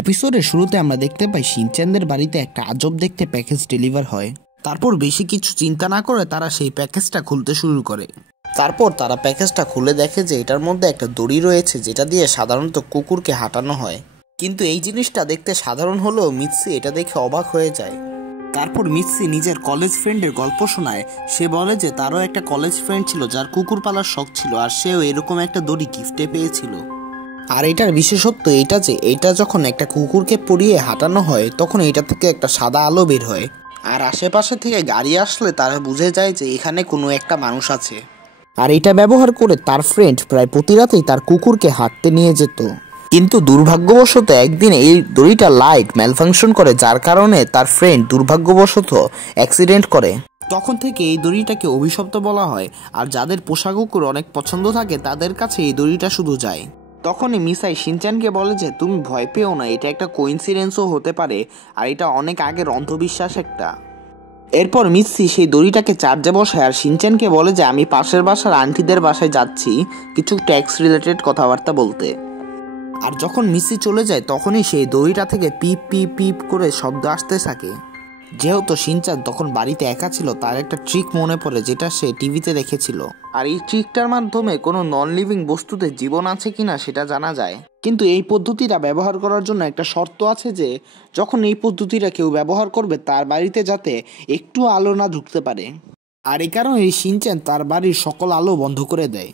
এপিসোডের শুরুতে আমরা দেখতে পাই শিনচ্যানদের বাড়িতে একটা আজব দেখতে প্যাকেজ ডেলিভার হয়। তারপর বেশি কিছু চিন্তা না করে তারা সেই প্যাকেজটা খুলতে শুরু করে। তারপর তারা প্যাকেজটা খুলে দেখে যে এটার মধ্যে একটা দড়ি রয়েছে যেটা দিয়ে সাধারণত কুকুরকে হাঁটানো হয়। কিন্তু এই জিনিসটা দেখতে সাধারণ হলেও মিৎসি এটা দেখে অবাক হয়ে যায়। তারপর মিৎসি নিজের কলেজ ফ্রেন্ডের গল্প শোনায়। সে বলে যে তারও একটা কলেজ ফ্রেন্ড ছিল যার কুকুর পালার শখ ছিল, আর সেও এরকম একটা দড়ি গিফটে পেয়েছিল। আর এটার বিশেষত্ব এটা যে এটা যখন একটা কুকুরকে পরিয়ে হাঁটানো হয় তখন এটা থেকে একটা সাদা আলো বের হয়, আর আশেপাশে থেকে গাড়ি আসলে তারা বুঝে যায় যে এখানে কোনো একটা মানুষ আছে। আর এটা ব্যবহার করে তার ফ্রেন্ড প্রায় প্রতি রাতেই তার কুকুরকে হাঁটতে নিয়ে যেত। কিন্তু দুর্ভাগ্যবশত একদিন এই দড়িটা লাইট ম্যালফাংশন করে, যার কারণে তার ফ্রেন্ড দুর্ভাগ্যবশত অ্যাক্সিডেন্ট করে। তখন থেকে এই দড়িটাকে অভিশপ্ত বলা হয়, আর যাদের পোষা কুকুর অনেক পছন্দ থাকে তাদের কাছে এই দড়িটা শুধু যায়। তখনই মিসাই শিনচ্যানকে বলে যে তুমি ভয় পেও না, এটা একটা কোইন্সিডেন্সও হতে পারে, আর এটা অনেক আগের অন্ধবিশ্বাস একটা। এরপর মিৎসি সেই দড়িটাকে চার্জে বসায় আর শিনচ্যানকে বলে যে আমি পাশের বাসার আন্টিদের বাসায় যাচ্ছি কিছু ট্যাক্স রিলেটেড কথাবার্তা বলতে। আর যখন মিৎসি চলে যায় তখনই সেই দড়িটা থেকে পিপ পিপ পিপ করে শব্দ আসতে থাকে। যেহেতু শিনচ্যান তখন বাড়িতে একা ছিল, তার একটা ট্রিক মনে পড়ে যেটা সে টিভিতে দেখেছিল, আর এই ট্রিকটার মাধ্যমে কোনো নন লিভিং বস্তুতে জীবন আছে কিনা সেটা জানা যায়। কিন্তু এই পদ্ধতিটা ব্যবহার করার জন্য একটা শর্ত আছে যে যখন এই পদ্ধতিটা কেউ ব্যবহার করবে তার বাড়িতে যাতে একটু আলো না ঢুকতে পারে। আর এই কারণে শিনচ্যান তার বাড়ির সকল আলো বন্ধ করে দেয়।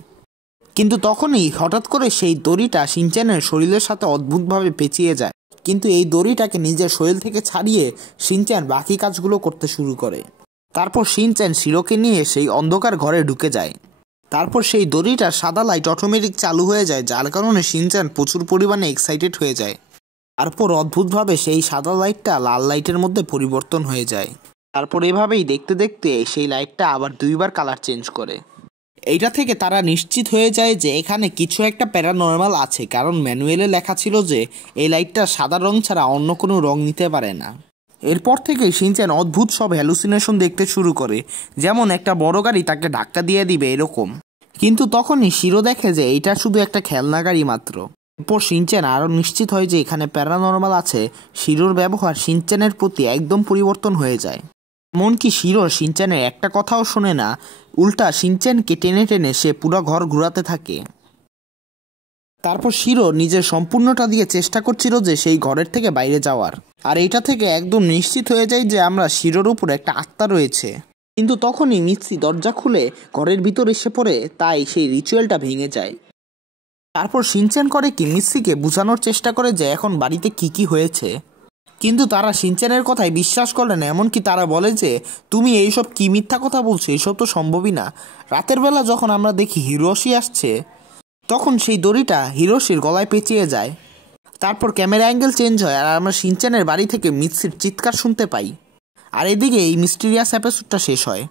কিন্তু তখনই হঠাৎ করে সেই দড়িটা শিনচ্যানের শরীরের সাথে অদ্ভুতভাবে পেঁচিয়ে যায়। কিন্তু এই দড়িটাকে নিজের শরীর থেকে ছাড়িয়ে শিনচ্যান বাকি কাজগুলো করতে শুরু করে। তারপর শিনচ্যান শিরোকে নিয়ে সেই অন্ধকার ঘরে ঢুকে যায়। তারপর সেই দড়িটার সাদা লাইট অটোমেটিক চালু হয়ে যায়, যার কারণে শিনচ্যান প্রচুর পরিমাণে এক্সাইটেড হয়ে যায়। তারপর অদ্ভুতভাবে সেই সাদা লাইটটা লাল লাইটের মধ্যে পরিবর্তন হয়ে যায়। তারপর এভাবেই দেখতে দেখতে সেই লাইটটা আবার দুইবার কালার চেঞ্জ করে। এইটা থেকে তারা নিশ্চিত হয়ে যায় যে এখানে কিছু একটা প্যারানর্মাল আছে, কারণ ম্যানুয়ালে লেখা ছিল যে এই লাইটটা সাদা রং ছাড়া অন্য কোনো রং নিতে পারে না। এরপর থেকে শিনচ্যান অদ্ভুত সব হ্যালুসিনেশন দেখতে শুরু করে, যেমন একটা বড় গাড়ি তাকে ধাক্কা দিয়ে দিবে এরকম। কিন্তু তখনই শিরো দেখে যে এটা শুধু একটা খেলনা গাড়ি মাত্র। এরপর শিনচ্যান আরও নিশ্চিত হয় যে এখানে প্যারানর্মাল আছে। শিরোর ব্যবহার শিনচ্যানের প্রতি একদম পরিবর্তন হয়ে যায়। এমনকি শিরো শিনচ্যানের একটা কথাও শোনে না, উল্টা শিনচ্যানকে টেনে টেনে সে পুরো ঘর ঘুরাতে থাকে। তারপর শিরো নিজের সম্পূর্ণটা দিয়ে চেষ্টা করছিল যে সেই ঘরের থেকে বাইরে যাওয়ার, আর এইটা থেকে একদম নিশ্চিত হয়ে যায় যে আমরা শিরোর উপর একটা আত্মা রয়েছে। কিন্তু তখনই মিৎসি দরজা খুলে ঘরের ভিতর এসে পড়ে, তাই সেই রিচুয়ালটা ভেঙে যায়। তারপর শিনচ্যান করে কি মিৎসিকে বোঝানোর চেষ্টা করে যে এখন বাড়িতে কি কি হয়েছে, কিন্তু তারা শিনচ্যানের কথায় বিশ্বাস করে না। এমনকি তারা বলে যে তুমি এইসব কি মিথ্যা কথা বলছো, এইসব তো সম্ভবই না। রাতের বেলা যখন আমরা দেখি হিরোশি আসছে তখন সেই দড়িটা হিরোশির গলায় পেঁচিয়ে যায়। তারপর ক্যামেরা অ্যাঙ্গেল চেঞ্জ হয় আর আমরা শিনচ্যানের বাড়ি থেকে মিৎসির চিৎকার শুনতে পাই। আর এদিকে এই মিস্টিরিয়াস এপিসোডটা শেষ হয়।